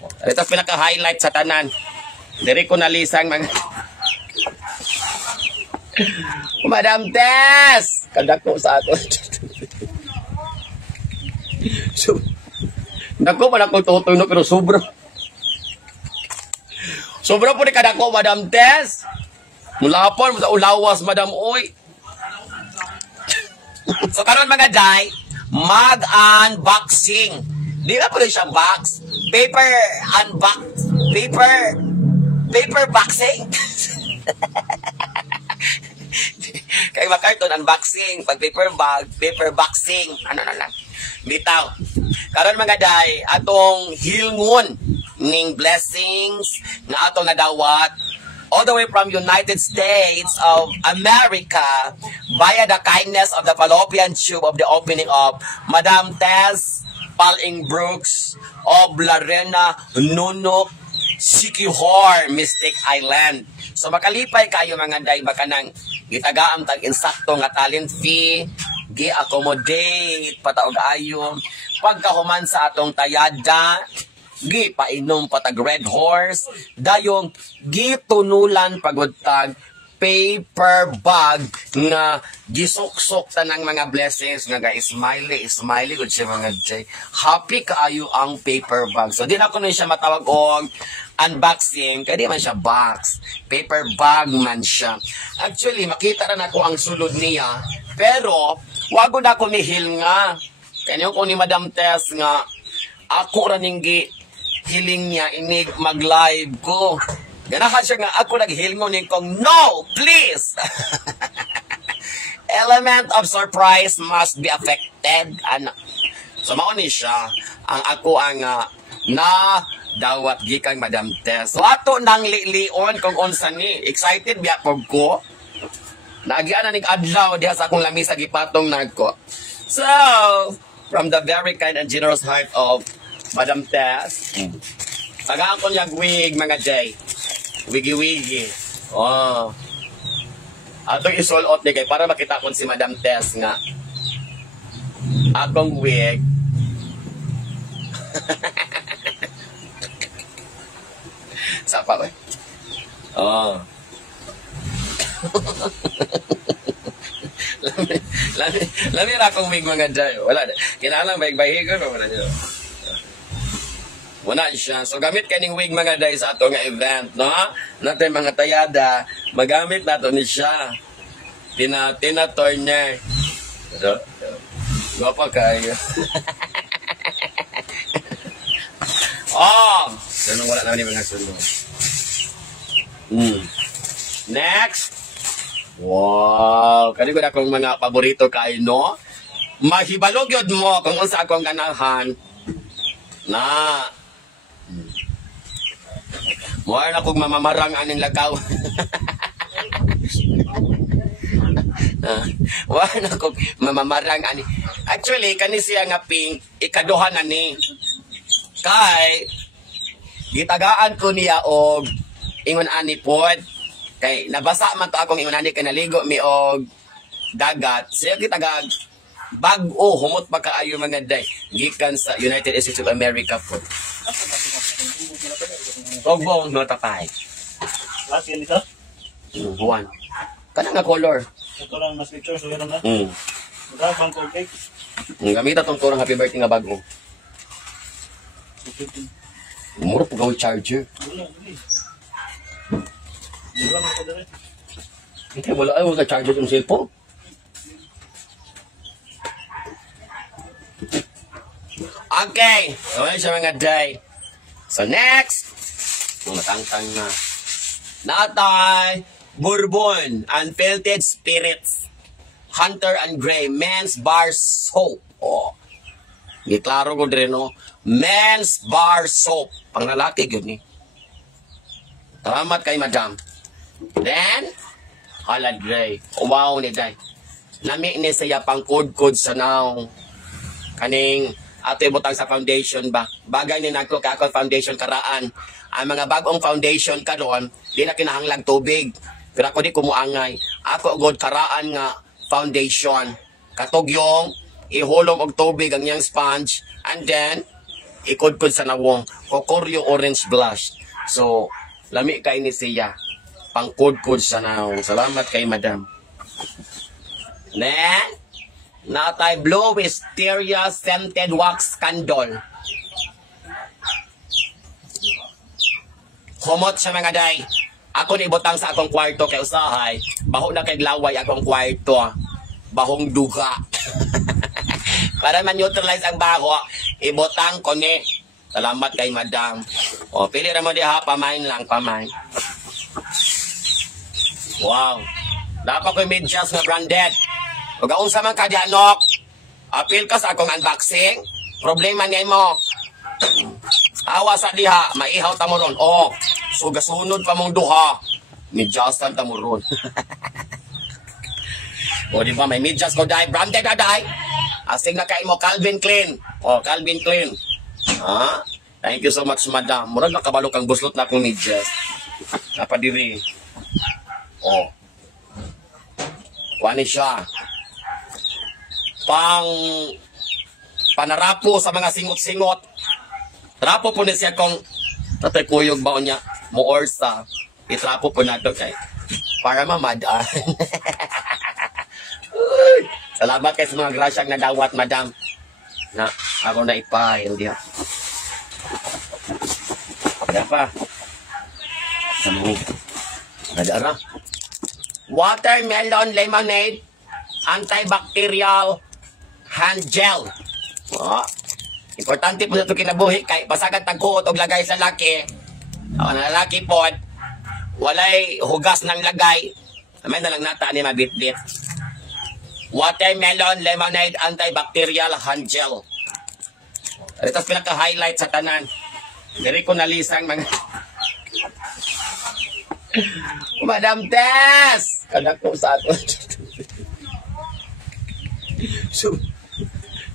Ito pinaka-highlight sa tanan. Diri ko nalisang mga... Madam Tess! Kadako sa ato. So, dako pa na ko tutunog pero sobra. Sobra po ni kadako, Madam Tess. Mulapon, ulawas, Madam Oy. So, karon mga day, mag-unboxing. Di ba po rin siya box? Paper boxing. Kay makarton unboxing, pag paper boxing, ano na lang. Bitaw. Karon mga day, atong hilngon ning blessings na atong nadawat all the way from United States of America via the kindness of the fallopian tube of the opening of Madam Tess Paling Brooks of Larena Nunok Sikihor, Mystic Island. So makalipay kayo mga day, baka nang gitagaam tag insakto nga talent fee, gi-accommodate pataog ayo pagkahuman sa atong tayada, gi-painom patag Red Horse, dayong gitunulan pagudtag paper bag nga gisuksok tanang mga blessings nga smiley gud siya mga jay. Happy kaayo ang paper bag. So di na ko na siya matawag og unboxing, kaya di man siya box. Paper bag man siya. Actually, makita na nako ang sulod niya, pero wag na ko mihil nga. Kanyo ko ni Madam Tess nga ako ra ning hiling niya inig mag-live ko. Ganahan siya nga ako naghilngon ning kong no, please. Element of surprise must be affected. Ano? So mao ni siya ang ako ang na dawat gikan Madam Tess. So ato nang lion kung unsa ni. Excited biya pog ko. Nagian na ning adlaw diha sa akong lamisa gipatong nagko. So, from the very kind and generous heart of Madam Tess, tagaan ko niyag wig mga jay. Wigi-wigi. Oh. Atong isulot ni kay para makita kon si Madam Tess nga akong wig. Sapa ba? Oh. Lami ra akong wig mga jay. Wala. Kinahanglan bayig-bayig ko wala niyo. Wala siya. So, gamit kaning wig mga day sa ato nga event, no? Natin mga tayada, magamit nato ni siya. Tina Turner. So, guwapa kayo. Oh! Ganun wala naman yung mga sunod. Next! Wow! Kani ko na akong mga paborito kayo, no? Mahibalog yun mo kung unsa akong ganahan na muar na kong mamamarang aning lagaw. Muar na kong mamamarang aning. Actually, kani siya nga pink, ikaduhan na ni. Kay, gitagaan ko niya og ingon ani pod. Kay, nabasa man to akong ingon ani kay naligo mi og dagat. Siya gitagag bag-o, humot pa kaayo mga day. Gikan sa United States of America po. Togbong notapay. Last yan ito? Buwan. Kana nga color. Ito lang mas picture, so yan na. Bang cake. Gamit atong turang happy birthday nga bago. Mura po gawin charger. Wala ay wala charger yung cellphone. Okay. So, yun siya mga day. So, next. Matangtang na. Natay, Bourbon, Unfiltered Spirits, Hunter and Gray, Men's Bar Soap. Oh. Giklaro ko din, no? Men's Bar Soap. Pang lalaki, yun eh. Salamat kay Madam. Then, Holland Gray. Wow ni day. Lami ni siya pang code sa now. Kaning ato ibutang sa foundation ba? Bagay ni nagko ka ako foundation karaan. Ang mga bagong foundation karon, di na kinahanglang tubig. Pero ako di kumuangay. Ako god karaan nga foundation. Katog yung ihulong og tubig ang iyang sponge and then ikod-kod sa nawong Kokoryo Orange Blush. So, lami kay ni siya. Pangkod-kod sa nawong. Salamat kay madam. Then, natay Blue Wisteria Scented Wax Candle. Humot sa mga day. Ako ni butang sa akong kwarto kay usahay. Baho na kay laway akong kwarto. Bahong duga. Para man-neutralize ang baho, ibutang ko ni. Salamat kay madam. O, pili na mo diha, pamain lang, pamain. Wow. Dapat ko medyas na branded. Huwag akong sa mga kadyanok. Apil ka sa akong unboxing. Problema niya mo. Awa sa diha, maihaw ta mo ron. O, sugasunod pa mong duha. Medyasan ta mo ron. O, di ba, may medyas ko dahil. Branded na dahil. Asing na kain mo, Calvin Klein. O, Calvin Klein. Ha? Thank you so much, madam. Murag nakabalok ang buslot na akong medyas. Napadiri. O. Kuha ni siya. Panarapo sa mga singot-singot. Trapo po na siya kung tatay kuyog baon niya. Muorsa. Itrapo po na ito kay. Para mamadaan. Salamat kay sa mga grasyang nadawat, madam. Na, ako na ipahil diya. Ada pa. Sabi. Ada ra. Watermelon lemonade antibacterial hand gel. Oh. Importante po sa ito kinabuhi kay pasagat tagkuot og lagay sa laki. Ang lalaki po walay hugas ng lagay. May na lang nata ni mabitbit. Watermelon lemonade antibacterial hand gel. Ito pinaka-highlight sa tanan. Diri ko nalisang mga Madam Tess! Kadako sa ato. So,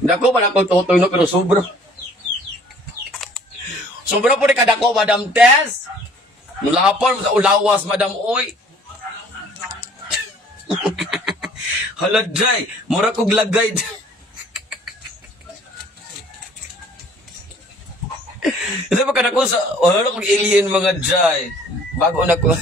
dako man ako tutoy no pero sobra. Sobra po ni kadako, Madam Tess. Mulapon sa ulawas, Madam Oy. Hala, Jay. Mura kong lagay. Kasi pa kadako sa... Wala kong alien mga Jay. Bago na ko.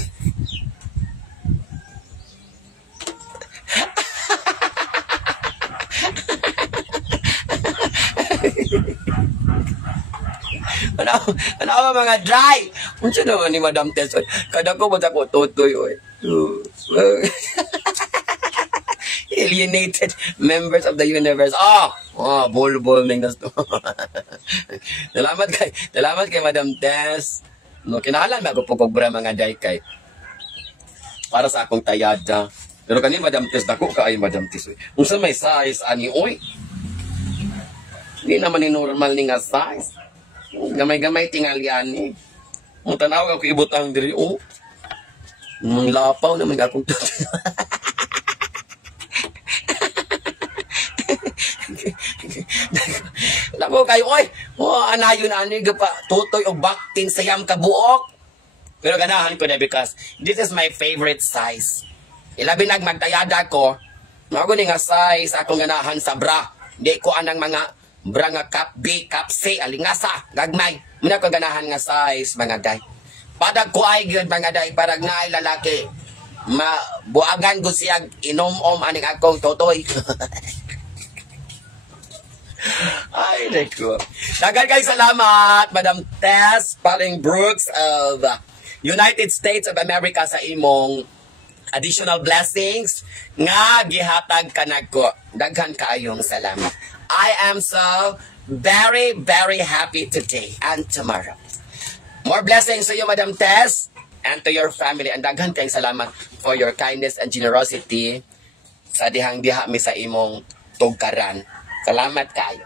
Ano mga dry? Unsa naman ni Madam Tess? Kada ko ba ko tutoy oy. Alienated members of the universe. Bol ning das to. Salamat kay Madam Tess. No, kinahanglan ba ko pagobra mga day kay para sa akong tayada. Pero kani Madam Tess dako kay Madam Tess. Unsa may size ani oy? Hindi naman ni normal ni nga size. Gamay-gamay tingali ani. Ang tanaw ako ibutang diri oh. Nang lapaw naman akong Nako kayo oy. Anayon ani gapa tutoy og baktin sayam ka buok. Pero ganahan ko na because this is my favorite size. Ilabi nag magtayada ko. Mao ni nga size akong ganahan sa bra. Di ko anang mga bra nga cup B, cup C, alingasa, gagmay. Muna ko ganahan nga size, mga day. Padag ko ay good, mga day, parag na ay lalaki. Buagan ko siya, inom-om, aning akong totoy. Ay, nako. Dagan kayo salamat, Madam Tess Paling Brooks of United States of America sa imong additional blessings nga gihatag kanako. Daghan kaayong salamat. I am so very, very happy today and tomorrow. More blessings to you, Madam Tess, and to your family. And daghan kayong salamat for your kindness and generosity sa dihang-diha mi sa imong tugkaran. Salamat kayo.